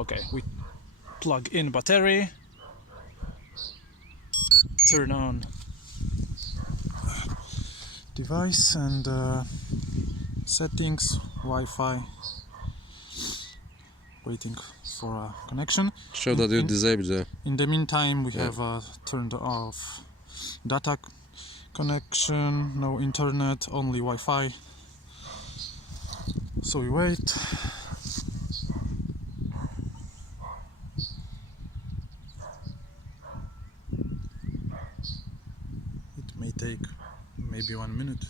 Okay, we plug in battery, turn on device and settings, Wi-Fi, waiting for a connection. Show that you disabled the... In the meantime, we have turned off data connection, no internet, only Wi-Fi. So we wait. It may take maybe 1 minute.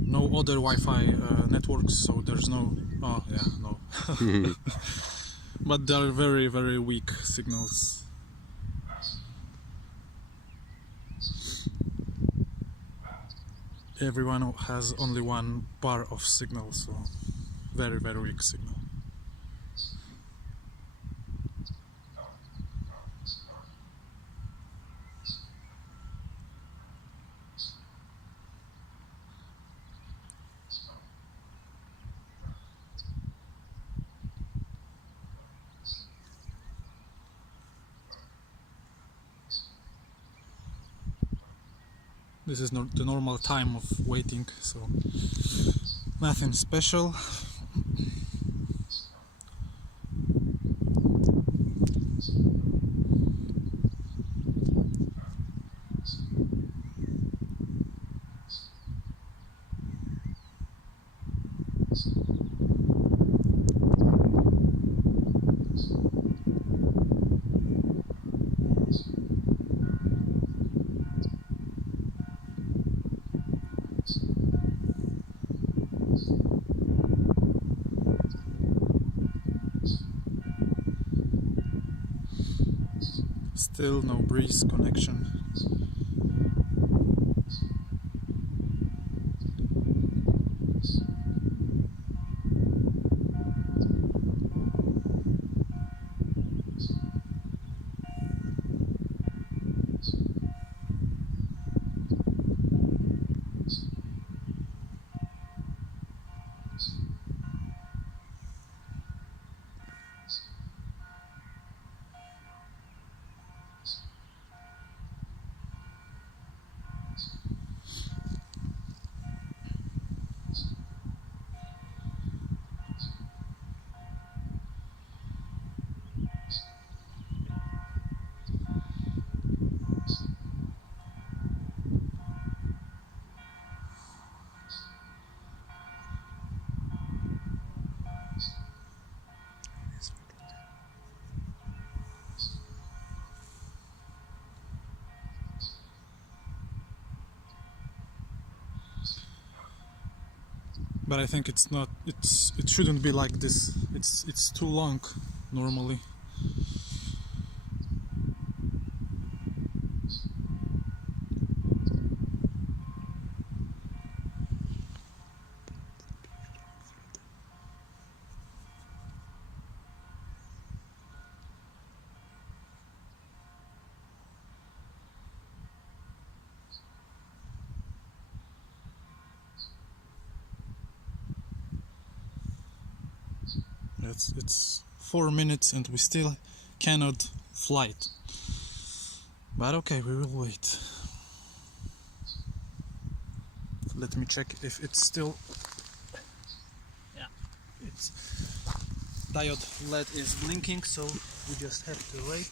No other Wi-Fi networks, so there's no... oh yeah, no. But they are very, very weak signals. Everyone has only one bar of signal, so very, very weak signal. This is not the normal time of waiting, so nothing special. Still no Breeze connection. But I think it's not. It shouldn't be like this. It's too long normally. It's 4 minutes and we still cannot fly it. But okay, we will wait. Let me check if it's still... yeah, it's... diode LED is blinking, so we just have to wait.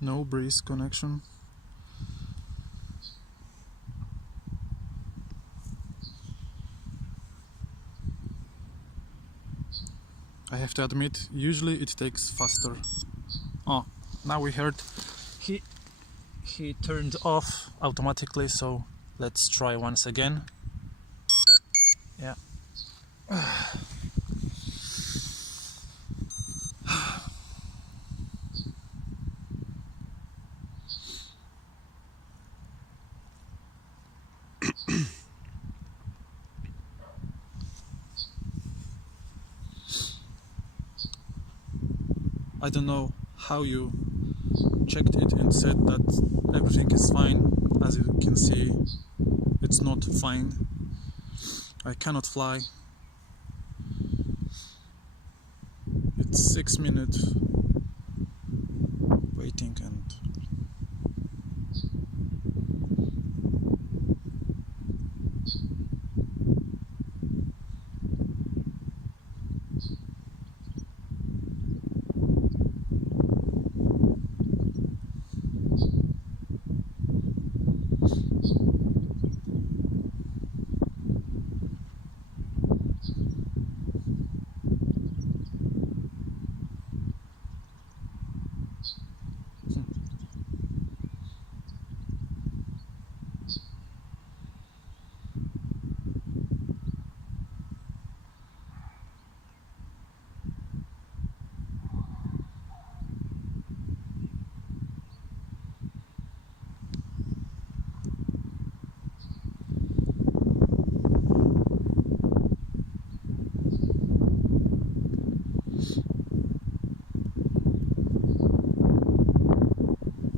No Breeze connection. I have to admit, usually it takes faster. Oh, now we heard he turned off automatically, so let's try once again. Yeah. I don't know how you checked it and said that everything is fine. As you can see, it's not fine. I cannot fly. It's 6 minutes waiting and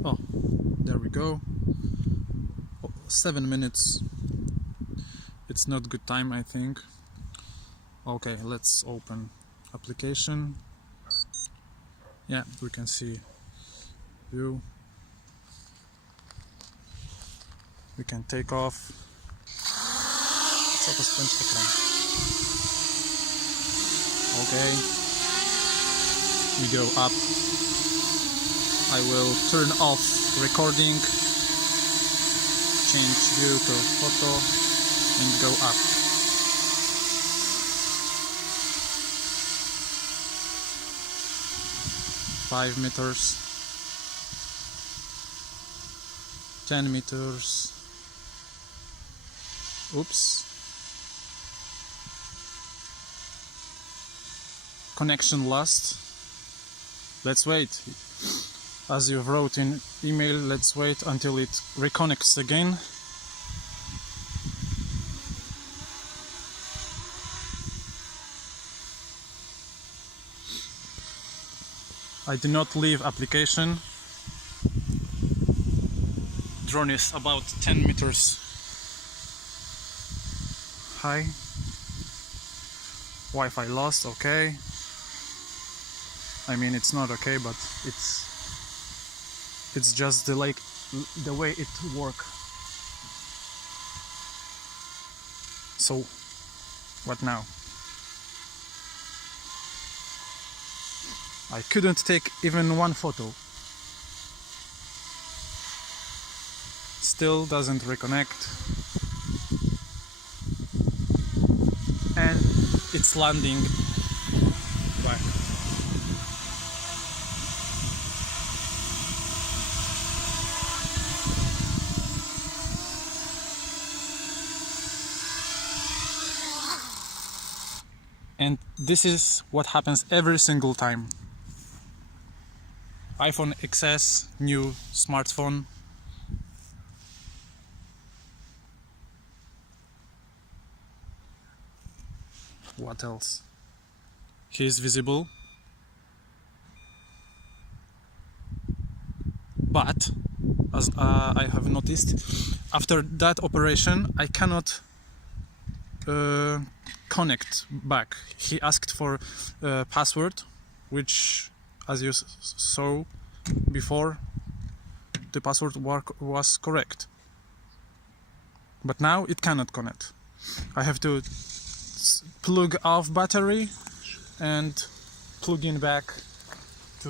oh, there we go. 7 minutes. It's not good time, I think. Okay, let's open application. Yeah, we can see view. We can take off. Trzeba spiąć ekran. Okay. We go up. I will turn off recording, change view to photo and go up. Five meters, 10 meters. Oops. Connection lost. Let's wait. As you wrote in email, let's wait until it reconnects again. I do not leave application. Drone is about 10 meters high. Wi-Fi lost, okay. I mean, it's not okay, but it's just the way it works. So, what now? I couldn't take even one photo. Still doesn't reconnect. And it's landing back. And this is what happens every single time. iPhone XS, new smartphone. What else? He is visible. But, as I have noticed, after that operation I cannot connect back. He asked for a password, which, as you saw before, the password was correct. But now it cannot connect. I have to plug off battery and plug in back to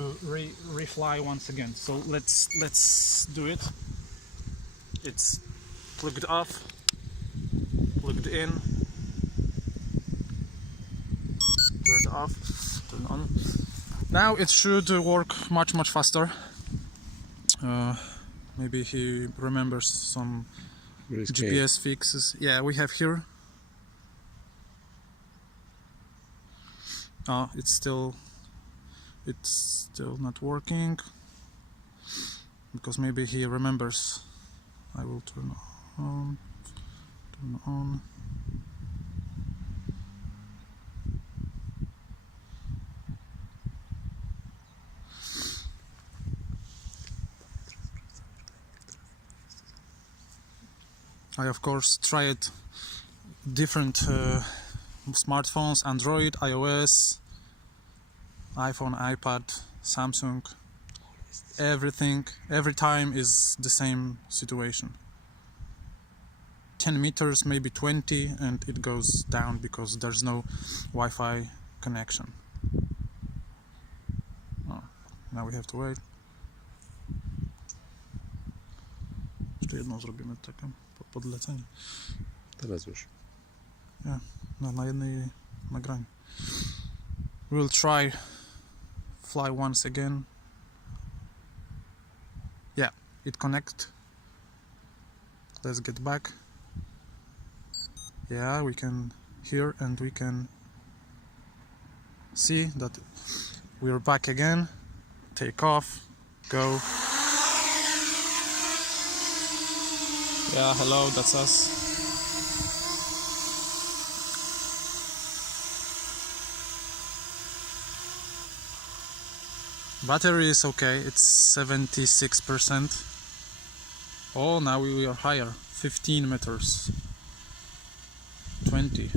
refly once again. So let's do it. It's plugged off, plugged in, turned off. turn on. Now it should work much faster. Maybe he remembers some GPS fixes. Yeah, we have here. It's still not working because maybe he remembers. I will turn on. I of course tried different smartphones, Android, iOS, iPhone, iPad, Samsung. Everything, every time is the same situation. 10 meters, maybe 20, and it goes down because there's no Wi-Fi connection. Now we have to wait. Jeszcze jedną zrobimy takie podlecenie. Teraz już. Yeah, no, na jednej nagraniu. We'll try fly once again. Yeah, it connect. Let's get back. Yeah, we can hear and we can see that we're back again. Take off, go. Yeah, hello, that's us. Battery is okay, it's 76%. Oh, now we are higher, 15 meters. 20.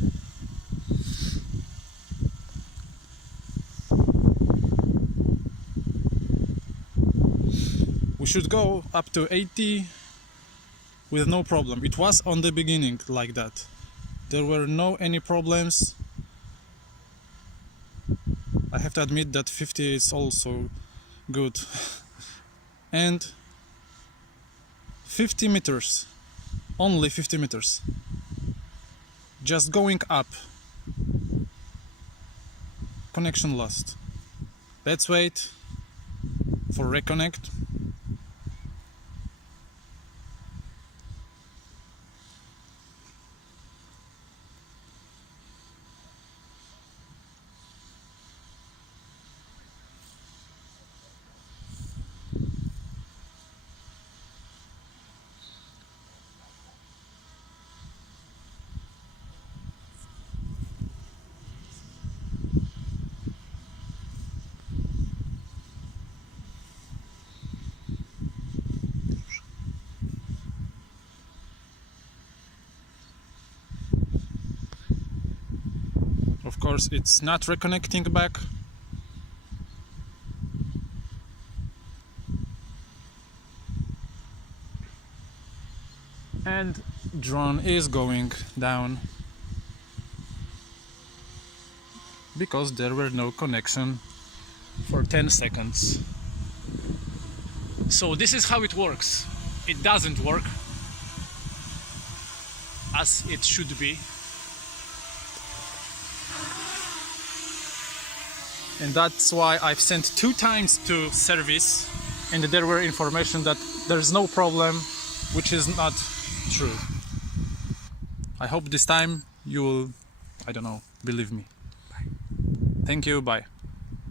We should go up to 80 with no problem. It was on the beginning like that. There were any problems. I have to admit that 50 is also good. And 50 meters, only 50 meters. Just going up. Connection lost. Let's wait for reconnect. Of course, it's not reconnecting back. And drone is going down because there were no connection for 10 seconds. So this is how it works. It doesn't work as it should be. And that's why I've sent 2 times to service, and there were information that there's no problem, which is not true. I hope this time you will, I don't know, believe me. Bye. Thank you, bye.